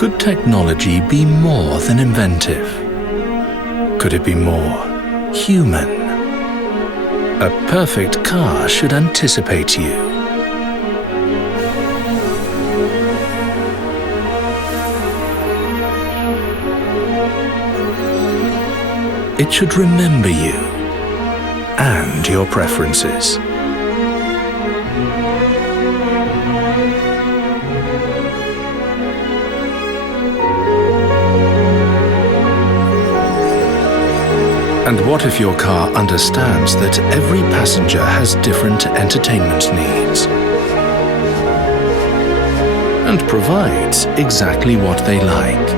Could technology be more than inventive? Could it be more human? A perfect car should anticipate you. It should remember you and your preferences. And what if your car understands that every passenger has different entertainment needs and provides exactly what they like?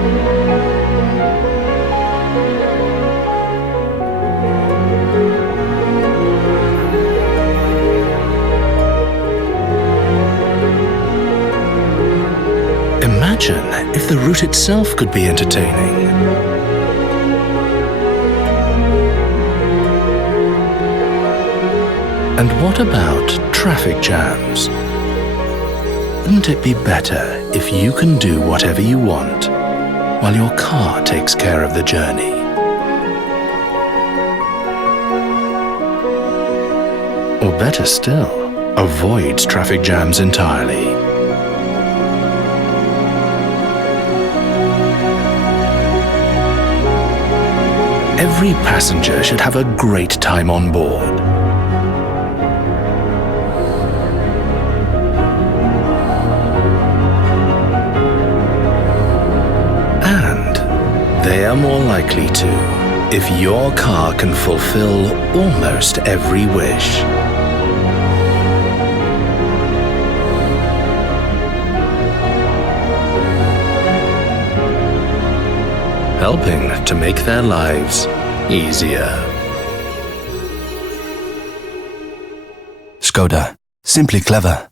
Imagine if the route itself could be entertaining. And what about traffic jams? Wouldn't it be better if you can do whatever you want while your car takes care of the journey? Or better still, avoids traffic jams entirely. Every passenger should have a great time on board. They are more likely to if your car can fulfill almost every wish. Helping to make their lives easier. Skoda. Simply clever.